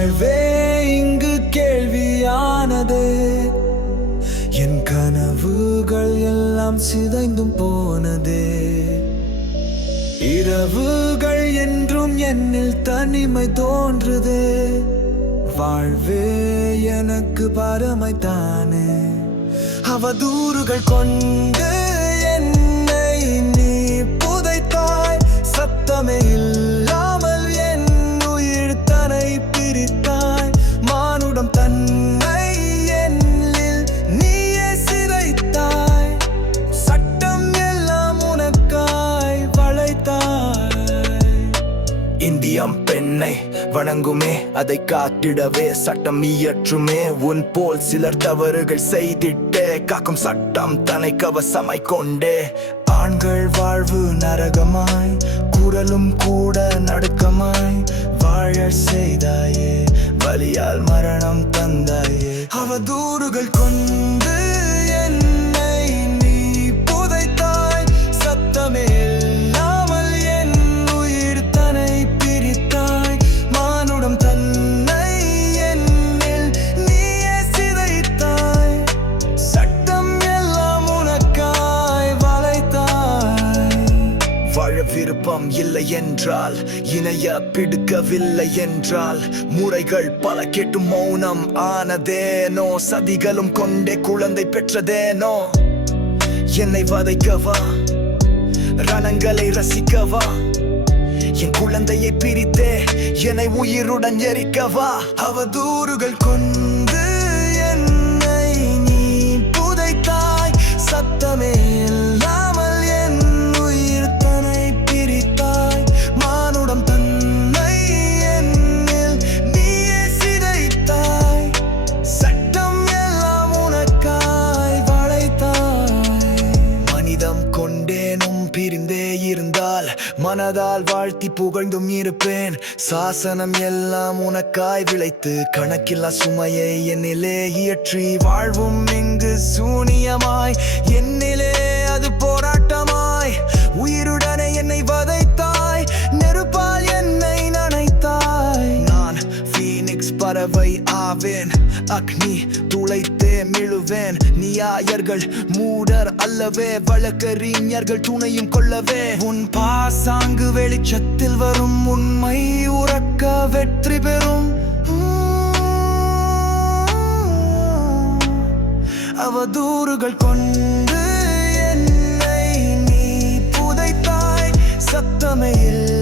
வாழ்வே இங்கு கேள்வியானதே. என் கனவுகள் எல்லாம் சிதைந்தும் போனதே. இரவுகள் என்றும் என்னில் தனிமை தோன்றுதே. வாழ்வே எனக்கு பாரமைத்தானே. அவதூறுகள் கொண்டு என்னை நீ புதைத்தாய். சத்தமே இல்லாமல் என் உயிர் தன்னை பிரித்தாய். மானுடம் தன்னை என்னில் நீயே சிதைத்தாய். சட்டம் எல்லாம் உனக்காய் வளைத்தாய். இந்தியம் பெண்ணை வணங்குமே, அதை காத்திடவே சட்டம் இயற்றுமே. உன் போல் சிலர் தவறுகள் செய்திட்டே காக்கும் சட்டம் தன்னை கவசமாய் கொண்டே. ஆண்கள் வாழ்வு நரகமாய், குரலும் கூட நடுக்கமாய் வாழ செய்தாயே. வலியால் மரணம் தந்தாயே. அவதூறுகள் கொண்டு என்னை நீ புதைத்தாய். சத்தமே இல்லாமல் என் உயிர் தன்னை பிரித்தாய். மானுடம் தன்னை என்னில் நீயே சிதைத்தாய். சட்டம் எல்லாம் உனக்காய் வளைத்தாய். வாழ விருப்பம் இல்லை என்றால், இணைய பிடிக்கவில்லை என்றால், முறைகள் பல கேட்டு மௌனம் ஆனதேனோ. சதிகளும் கொண்டே குழந்தை பெற்றதேனோ. என்னை வதைக்கவா, ரணங்களை ரசிக்கவா, என் குழந்தையை பிரித்தே என்னை உயிருடன் எரிக்கவா. அவதூறுகள் கொண்டு என்னை நீ புதைத்தாய். சத்தமே இல்லாமல் என் உயிர் தன்னை பிரித்தாய். மானுடம் தன்னை என்னில் நீயே சிதைத்தாய். சட்டம் எல்லாம் உனக்காய் வளைத்தாய். மனிதம் கொண்டேனும் பிரிந்தே இருந்தால், மனதால் வாழ்த்தி புகழ்ந்தும் இருப்பேன். சாசனம் எல்லாம் உனக்காய் விளைத்து, கணக்கில்லா சுமையை என்னிலே இயற்றி. வாழ்வும் இங்கு சூனியமாய், என்னிலே அது போராட்டமாய். உயிருடனே என்னை வதைத்தாய், நெருப்பால் என்னை நனைத்தாய். நான் ஃபீனிக்ஸ் பறவை ஆவேன், அக்னி துளைத்தே மிழுவேன். நியாயர்கள் மூடர் அல்லவே, வழக்கறிஞர்கள் துணையும் கொள்ளவே. உன் பாசாங்கு வெளிச்சத்தில் வரும், உண்மை உறக்க வெற்றி பெறும். அவதூறுகள் கொண்டு என்னை நீ புதைத்தாய். சத்தமே இல்லை